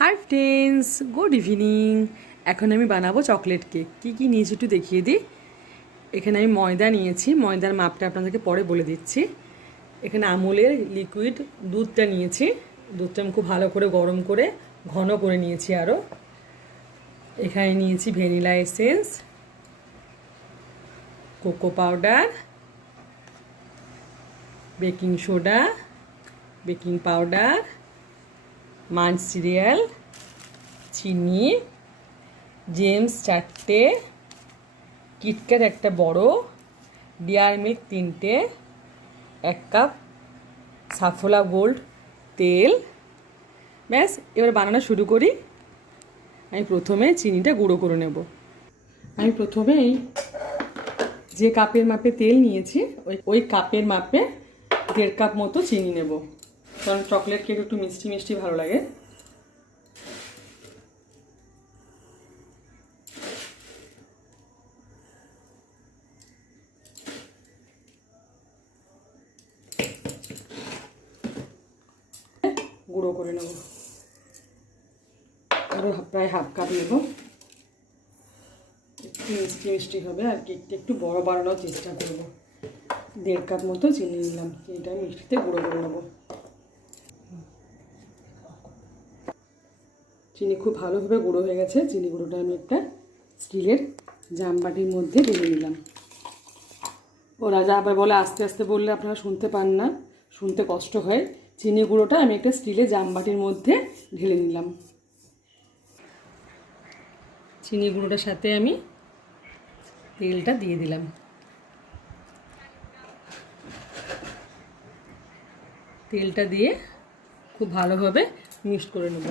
Hi friends good evening এখন আমি বানাবো চকলেট কেক কী কী নিয়েছি একটু দেখিয়ে দিই। এখানে আমি ময়দা নিয়েছি। ময়দার মাপটা আপনাদেরকে পরে বলে দিচ্ছি। এখানে আমুলের লিকুইড দুধটা নিয়েছি। দুধটা আমি খুব ভালো করে গরম করে ঘন করে নিয়েছি আরও এখানে নিয়েছি vanilla essence, cocoa powder, baking soda, baking powder munch cereal, চিনি, জেমস চারটে, কিটক্যাট একটা বড়, ডিয়ার মিল্ক তিনটে, এক কাপ সাফোলা গোল্ড তেল। ব্যাস, এবার বানানো শুরু করি। আমি প্রথমে চিনিটা গুঁড়ো করে নেব। আমি প্রথমেই যে কাপের মাপে তেল নিয়েছি, ওই ওই কাপের মাপে দেড় কাপ মতো চিনি নেব। কারণ চকলেট কেক একটু মিষ্টি মিষ্টি ভালো লাগে। গুঁড়ো করে নেব। আরও প্রায় হাফ কাপ নেব। একটু মিষ্টি মিষ্টি হবে আর কেকটা একটু বড় বানানোর চেষ্টা করব। দেড় কাপ মতো চিনি নিলাম। চিনিটা মিষ্টিতে গুঁড়ো করে নেব। চিনি খুব ভালোভাবে গুঁড়ো হয়ে গেছে। চিনি গুঁড়োটা আমি একটা স্টিলের জামবাটির মধ্যে ঢেলে নিলাম। ওরা যা আবার বলে, আস্তে আস্তে বললে আপনারা শুনতে পান না, শুনতে কষ্ট হয়। চিনি গুঁড়োটা আমি একটা স্টিলের জামবাটির মধ্যে ঢেলে নিলাম। চিনি গুঁড়োটার সাথে আমি তেলটা দিয়ে দিলাম। তেলটা দিয়ে খুব ভালোভাবে মিক্সড করে নেব।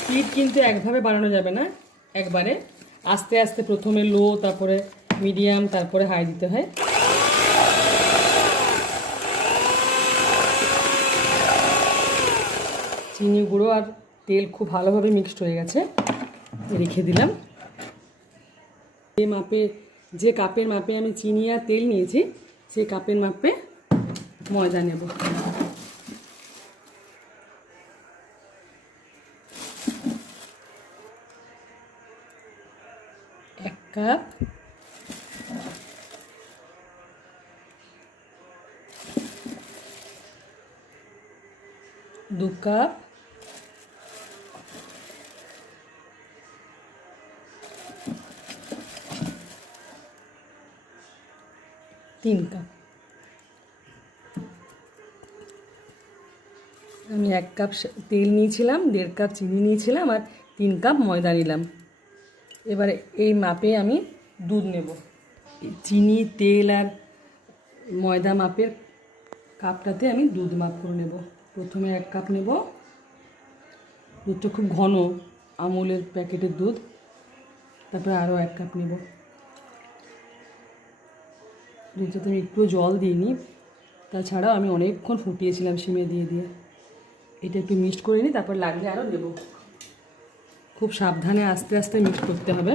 স্পিড কিন্তু একভাবে বানানো যাবে না, একবারে। আস্তে আস্তে প্রথমে লো তারপরে মিডিয়াম তারপরে হাই দিতে হয়। চিনি গুঁড়ো আর তেল খুব ভালোভাবে মিক্সড হয়ে গেছে। রেখে দিলাম। যে মাপে, যে কাপের মাপে আমি চিনি আর তেল নিয়েছি, সেই কাপের মাপে ময়দা নেব। এক কাপ তিন কাপ আমি এক কাপ তেল নিয়েছিলাম, দেড় কাপ চিনি নিয়েছিলাম আর তিন কাপ ময়দা নিলাম। এবারে এই মাপে আমি দুধ নেব। চিনি, তেল আর ময়দা মাপের কাপটাতে আমি দুধ মাপ করে নেব। প্রথমে এক কাপ নেব। দুধটা খুব ঘন আমুলের প্যাকেটের দুধ। তারপরে আরও এক কাপ নেব। দুধটাতে আমি একটু জল দিইনি। তাছাড়াও আমি অনেকক্ষণ ফুটিয়েছিলাম সিমে দিয়ে দিয়ে। এটা একটু মিক্সড করে নিই, তারপর লাগলে আরও দেবো। খুব সাবধানে আস্তে আস্তে মিক্সড করতে হবে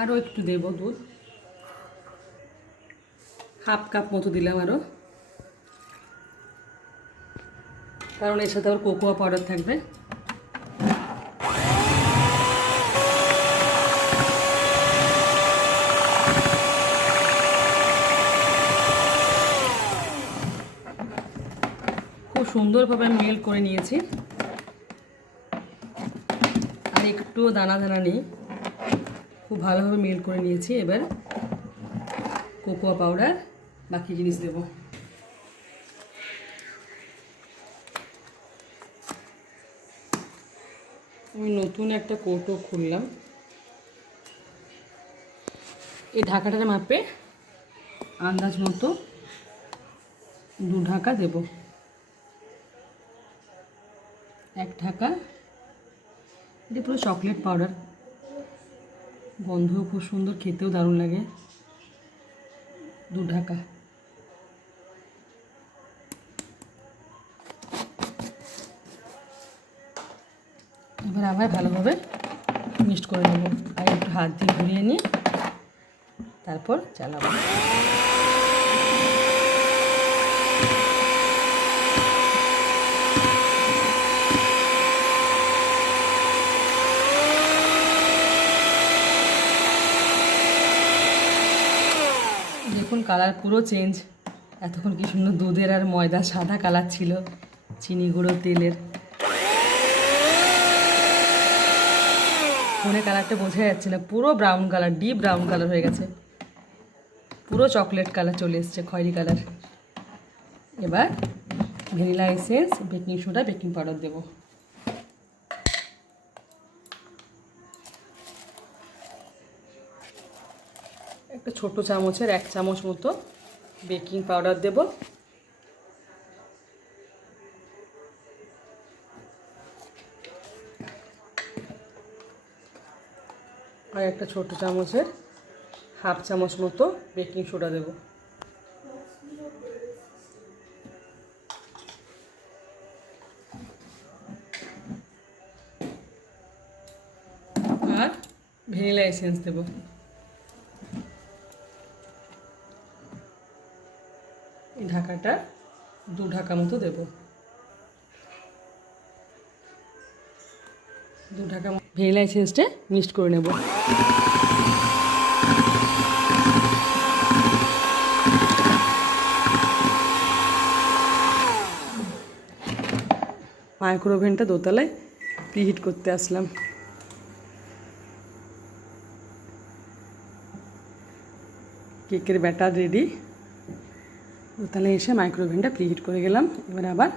আরও একটু দেব দুধ। হাফ কাপ মতো দিলাম আরও কারণ এর সাথে আবার কোকোয়া পাউডার থাকবে। খুব সুন্দরভাবে আমি মেল করে নিয়েছি। আর একটুও দানা দানা নেই। খুব ভালোভাবে মেল্ট করে নিয়েছি। এবার কোকোয়া পাউডার বাকি জিনিস দেব। আমি নতুন একটা কৌটো খুললাম। এই ঢাকাটার মাপে আন্দাজ মতো দু ঢাকা দেব। এক ঢাকা, এটা পুরো চকলেট পাউডার গন্ধও খুব সুন্দর, খেতেও দারুণ লাগে। দু ঢাকা। এবার আবার ভালোভাবে মিক্সড করে নেব। আর একটু হাত দিয়ে ঘুরিয়ে নিয়ে তারপর চালাবো দেখুন কালার পুরো চেঞ্জ। এতক্ষণ কি সুন্দর দুধের আর ময়দা, সাদা কালার ছিল, চিনি গুঁড়ো, তেলের। ফোনে কালারটা বোঝা যাচ্ছে না পুরো brown colour deep brown colour হয়ে গেছে। পুরো চকলেট কালার চলে এসছে, খয়েরি কালার এবার vanilla essence baking soda baking powder দেবো। একটা ছোট চামচের এক চামচ মতো বেকিং পাউডার দেব। আর একটা ছোট চামচের হাফ চামচ মতো বেকিং সোডা দেব। আর ভ্যানিলা এসেন্স দেবো। এই ঢাকাটা দু ঢাকা মতো দেব। দু ঢাকা ভ্যানিলা এসেন্সটা মিক্সড করে নেব। মাইক্রো ওভেনটা দোতলায় প্রিহিট করতে আসলাম। কেকের ব্যাটার রেডি। তাহলে এসে মাইক্রোওভেনটা প্রিহিট করে গেলাম। এবার আবার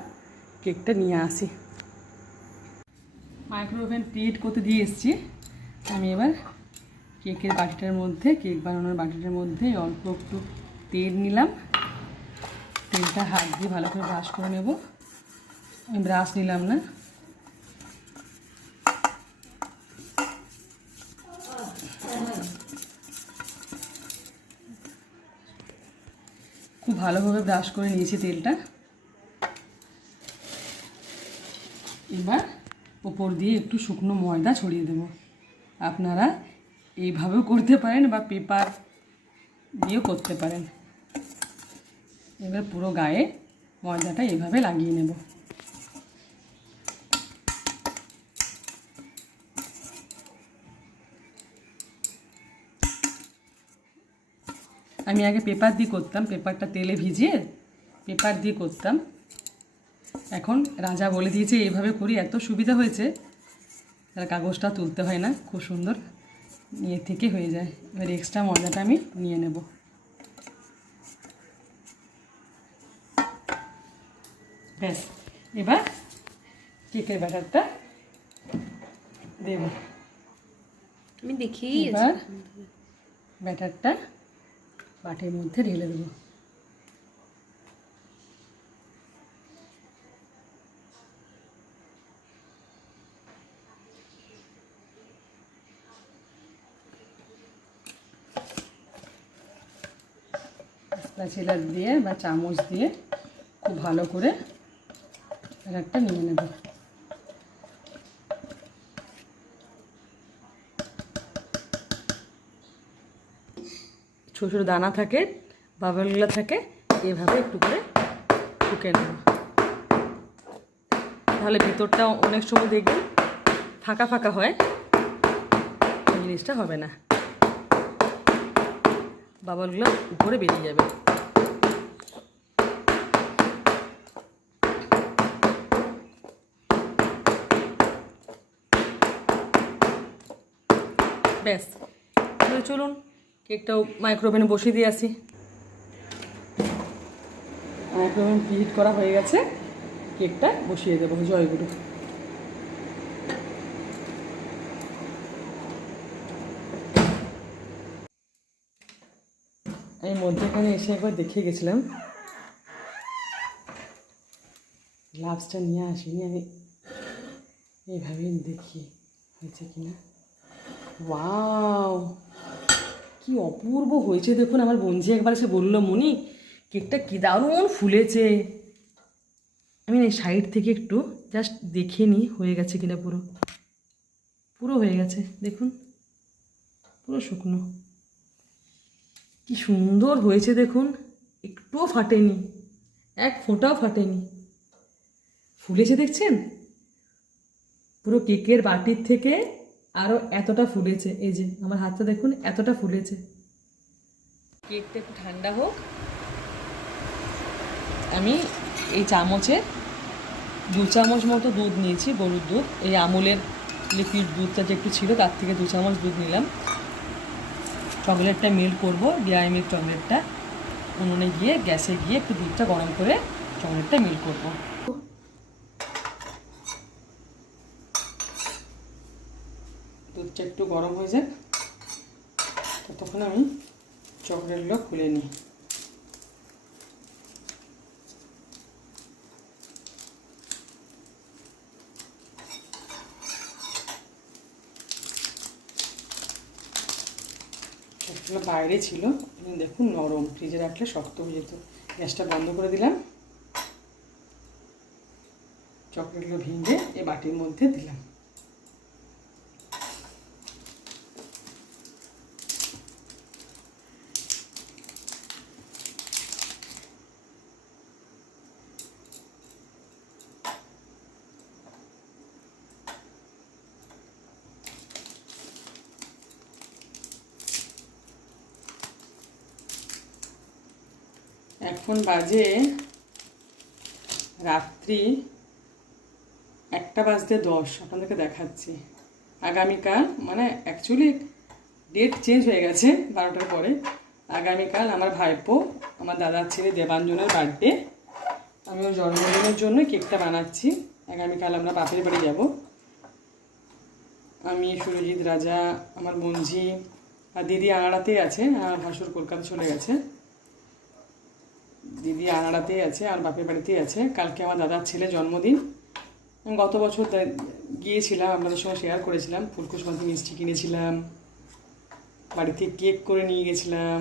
কেকটা নিয়ে আসি। মাইক্রোওভেন প্রিহিট করতে দিয়ে এসেছি। আমি এবার কেকের বাটিটার মধ্যে কেক বানানোর বাটিটার মধ্যে অল্প একটু তেল নিলাম। তেলটা হাত দিয়ে ভালো করে ব্রাশ করে নেব। আমি ব্রাশ নিলাম না। ভালোভাবে ব্রাশ করে নিয়েছি তেলটা। এবার ওপর দিয়ে একটু শুকনো ময়দা ছড়িয়ে দেব। আপনারা এইভাবেও করতে পারেন বা পেপার দিয়েও করতে পারেন। এবার পুরো গায়ে ময়দাটা এভাবে লাগিয়ে নেব। আমি আগে পেপার দিয়ে করতাম পেপারটা তেলে ভিজিয়ে পেপার দিয়ে করতাম। এখন রাজা বলে দিয়েছে এইভাবে করি এত সুবিধা হয়েছে। তার কাগজটা তুলতে হয় না খুব সুন্দর নিয়ে থেকে হয়ে যায়। এবার এক্সট্রা ময়দাটা আমি নিয়ে নেব। ব্যাস এবার কেকের ব্যাটারটা দেব। আমি দেখি এবার ব্যাটারটা বাটির মধ্যে ঢেলে দেবো। স্প্যাচুলার দিয়ে বা চামচ দিয়ে খুব ভালো করে ব্যাটারটা নিয়ে নেব। ছোটো ছোটো দানা থাকে, বাবলগুলো থাকে, এভাবে একটু করে শুকে নেব। তাহলে ভিতরটা অনেক সময় দেখবেন ফাঁকা ফাঁকা হয়, ওই জিনিসটা হবে না। বাবলগুলো উপরে বেরিয়ে যাবে। ব্যাস চলুন কেকটাও মাইক্রোওভেনে বসিয়ে দিয়ে আসি। মাইক্রোওভেন প্রিহিট করা হয়ে গেছে। কেকটা বসিয়ে দেবো জয়গুরু। আমি মধ্যখানে এসে একবার দেখে গেছিলাম। গ্লাভসটা নিয়ে আসিনি আমি। এইভাবেই দেখি, হয়েছে কিনা? ওয়াও কি অপূর্ব হয়েছে দেখুন, আমার বঞ্জি একবার এসে বলল, মনি, কেকটা কি দারুণ ফুলেছে। আমি না সাইড থেকে একটু জাস্ট দেখে নিই হয়ে গেছে কিনা পুরো। পুরো হয়ে গেছে, দেখুন। পুরো শুকনো। কি সুন্দর হয়েছে দেখুন, একটুও ফাটেনি, এক ফোঁটাও ফাটেনি। ফুলেছে দেখছেন? পুরো কেকের বাটির থেকে আরও এতটা ফুলেছে। এই যে, আমার হাতটা দেখুন, এতটা ফুলেছে। কেকটা একটু ঠান্ডা হোক। আমি এই চামচে দু চামচ মতো দুধ নিয়েছি, গরুর দুধ। এই আমুলের লিকুইড দুধটা যে একটু ছিল, তার থেকে দু চামচ দুধ নিলাম। চকলেটটা মেল্ট করব ডিআই মিল্ক চকলেটটা। উনুনে গিয়ে, গ্যাসে গিয়ে একটু দুধটা গরম করে চকলেটটা মেল্ট করব। দুধটা একটু গরম হয়ে যাক। ততক্ষণ আমি চকলেটগুলো খুলে নিই। চকলেটগুলো বাইরে ছিল দেখুন নরম, ফ্রিজে রাখলে শক্ত হয়ে যেত। গ্যাসটা বন্ধ করে দিলাম। চকলেটগুলো ভেঙে এই বাটির মধ্যে দিলাম। এখন বাজে রাত্রি একটা বাজতে দশ, আপনাদেরকে দেখাচ্ছি। আগামীকাল মানে অ্যাকচুয়ালি ডেট চেঞ্জ হয়ে গেছে বারোটার পরে। আগামীকাল আমার ভাইপো, আমার দাদার ছেলে দেবাঞ্জনের বার্থডে আমি ওর জন্মদিনের জন্য কেকটা বানাচ্ছি। আগামীকাল আমরা বাপের বাড়ি যাব। আমি, সুরজিৎ রাজা, আমার মঞ্জি আর দিদি আনাড়াতেই আছে, আর ভাসুর কলকাতা চলে গেছে। দিদি আনাড়াতেই আছে, আর বাপের বাড়িতেই আছে। কালকে আমার দাদার ছেলে জন্মদিন। গত বছর গিয়েছিলাম, আপনাদের সঙ্গে শেয়ার করেছিলাম। ফুলকুসমাতি মিষ্টি কিনেছিলাম। বাড়িতে কেক করে নিয়ে গেছিলাম।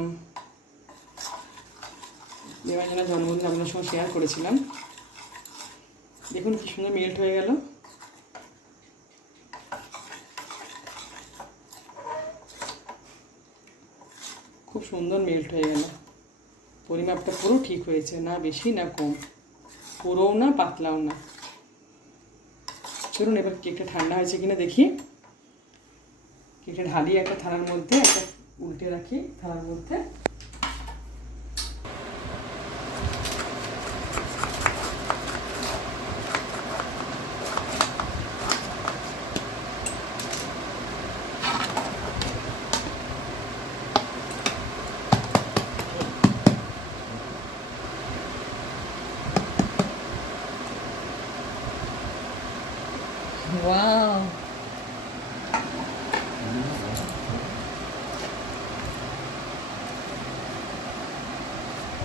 দেবাঞ্জনার জন্মদিন আপনাদের সঙ্গে শেয়ার করেছিলাম। দেখুন কি সুন্দর মেল্ট হয়ে গেল। খুব সুন্দর মেল্ট হয়ে গেল। পরিমাপটা পুরো ঠিক হয়েছে, না বেশি, না কম। পুরোও না, পাতলাও না। চলুন এবার কেকটা ঠান্ডা হয়েছে কিনা দেখি। কেকটা ঢালিয়ে একটা থালার মধ্যে, একটা উল্টে রাখি থালার মধ্যে।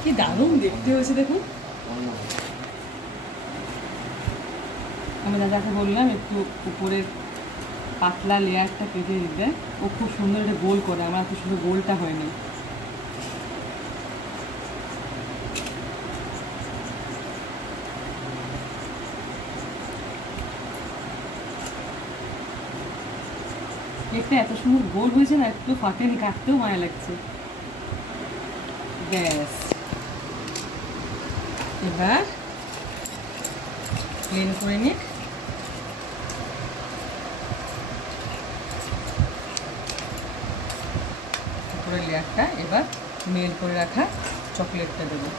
কি দারুণ দেখতে হয়েছে দেখুন। আমি দাদাকে বললাম, একটু উপরের পাতলা লেয়ারটা কেটে দিতে। ও খুব সুন্দর একটা গোল করে, আমার এত সুন্দর গোলটা হয়নি। এত গোল হয়েছে না, একটু ফাটেনি কাটতেও মায়া লাগছে। ব্যাস। এবার প্লেন করে নিক উপরের লেয়ারটা এবার মেল করে রাখা চকলেটটা দেবো।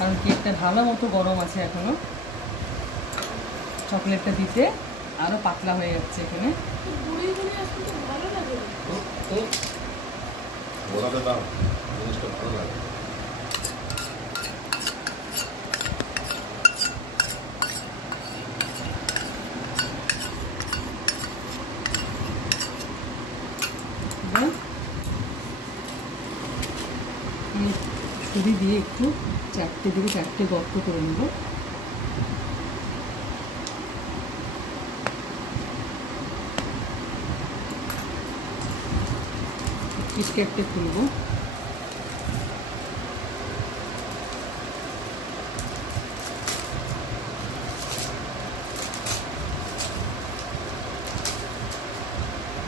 কারণ কেকটা ভালো মতো গরম আছে এখনও। চকলেটটা দিতে আরও পাতলা হয়ে যাচ্ছে এখানে। ছুরি দিয়ে একটু চারটে দিকে চারটে গর্ত করে নেব কিটক্যাটটা খুলবো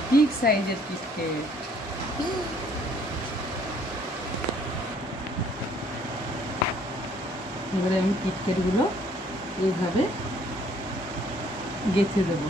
বিগ সাইজের কিটক্যাট এবারে আমি কিটকেটগুলো এইভাবে গেঁথে দেবো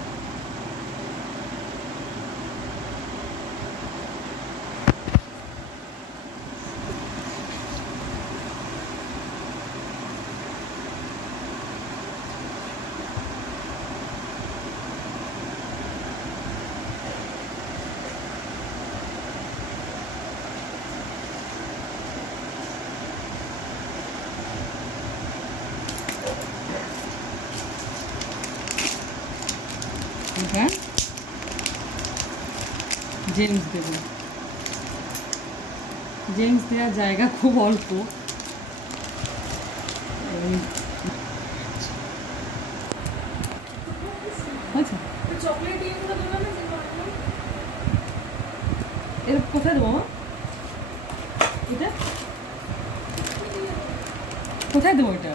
এটা জেমস দেব। জেমস দেওয়ার জায়গা খুব অল্প। এই হয়েছে? এর কোথায় দেবো এটা? কোথায় দেবো এটা?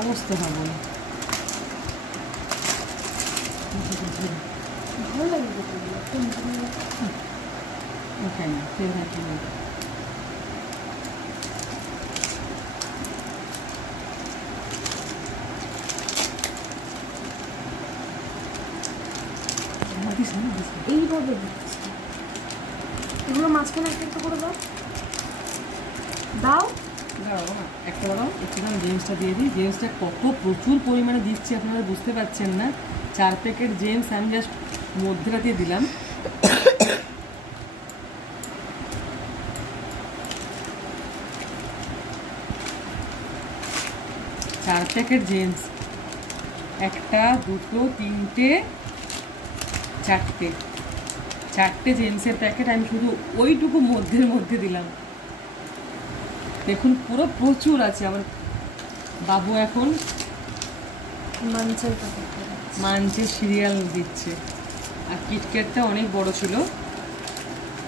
অবস্থা ভালো এগুলো মাঝখানে একটা একটা করে দাও। দাও। দাঁড়াও না একটা বলো একটুখানি জেমসটা দিয়ে দিই। জেমসটা কত প্রচুর পরিমাণে দিচ্ছি, আপনারা বুঝতে পারছেন না। চার প্যাকেট জেমস আমি জাস্ট মধ্যেটা দিয়ে দিলাম। চার প্যাকেট জেমস একটা, দুটো, তিনটে, চারটে। চারটে জেমসের প্যাকেট আমি শুধু ওইটুকু মধ্যের মধ্যে দিলাম। দেখুন পুরো প্রচুর আছে আমার বাবু এখন মাঞ্চের প্যাকেট মাঞ্চের সিরিয়াল দিচ্ছে। আর কিটক্যাটটা অনেক বড় ছিল।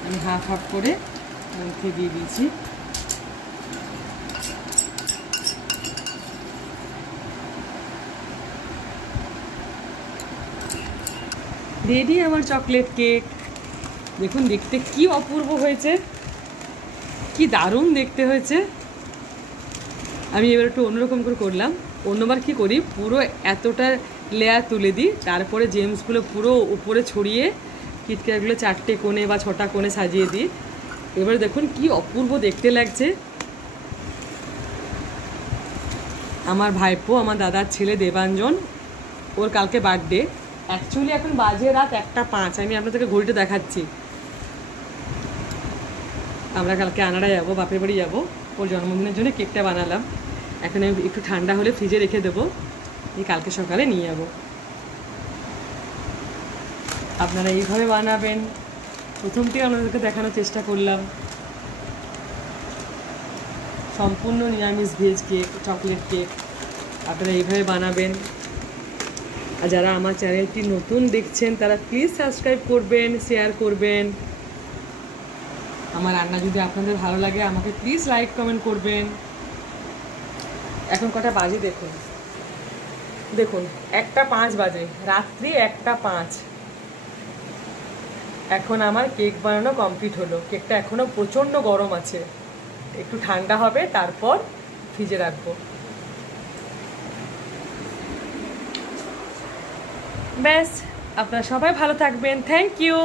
আমি হাফ হাফ করে মধ্যে দিয়ে দিয়েছি। রেডি আমার চকলেট কেক দেখুন, দেখতে কি অপূর্ব হয়েছে। কি দারুণ দেখতে হয়েছে। আমি এবার একটু অন্যরকম করে করলাম। অন্যবার কি করি, পুরো এতটা লেয়ার তুলে দিই, তারপরে জেমসগুলো পুরো উপরে ছড়িয়ে কিটক্যাটগুলো চারটে কোণে বা ছটা কোণে সাজিয়ে দিই। এবার দেখুন, কি অপূর্ব দেখতে লাগছে। আমার ভাইপো, আমার দাদার ছেলে দেবাঞ্জন, ওর কালকে বার্থডে অ্যাকচুয়ালি এখন বাজে রাত একটা পাঁচ, আমি আপনাদেরকে ঘড়িটা দেখাচ্ছি। আমরা কালকে আনাড়া যাব, বাপের বাড়ি যাব। ওর জন্মদিনের জন্য কেকটা বানালাম। এখন আমি একটু ঠান্ডা হলে ফ্রিজে রেখে দেবো। এই কালকে সকালে নিয়ে যাব। আপনারা এইভাবে বানাবেন। প্রথমটি আপনাদেরকে দেখানোর চেষ্টা করলাম। সম্পূর্ণ নিরামিষ ভেজ কেক চকলেট কেক আপনারা এইভাবে বানাবেন। আর যারা আমার চ্যানেলটি নতুন দেখছেন, তারা প্লিজ সাবস্ক্রাইব করবেন শেয়ার করবেন। আমার রান্না যদি আপনাদের ভালো লাগে, আমাকে প্লিজ লাইক কমেন্ট করবেন। এখন কটা বাজে দেখুন। দেখুন, একটা পাঁচ বাজে। রাত্রি একটা পাঁচ। এখন আমার কেক বানানো কমপ্লিট হলো। কেকটা এখনও প্রচণ্ড গরম আছে। একটু ঠান্ডা হবে, তারপর ফ্রিজে রাখব। ব্যাস, আপনারা সবাই ভালো থাকবেন। Thank you